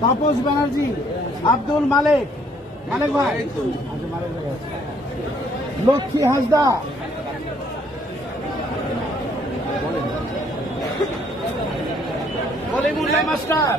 তাপস ব্যানার্জি আব্দুল মালেক। মালেক ভাই। লক্ষ্মী হাসদা। মাস্টার।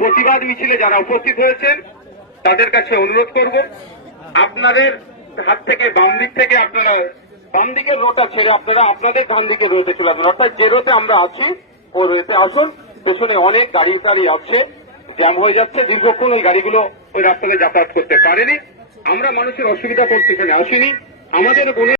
প্রতিবাদ মিছিলে যারা উপস্থিত হয়েছেন, তাদের কাছে অনুরোধ করব, আপনাদের হাত থেকে, বাম দিক থেকে আপনারা, বাম দিকের রোটা ছেড়ে আপনারা আপনাদের ডান দিকে রোতে চলে আসুন। অর্থাৎ যে রোতে আমরা আছি, ও রোতে আসুন। পেছনে অনেক গাড়ি টাড়ি আছে, জ্যাম হয়ে যাচ্ছে। দীর্ঘক্ষণ ওই গাড়িগুলো ওই রাস্তাতে যাতায়াত করতে পারেনি। আমরা মানুষের অসুবিধা করতে এখানে আসিনি। আমাদের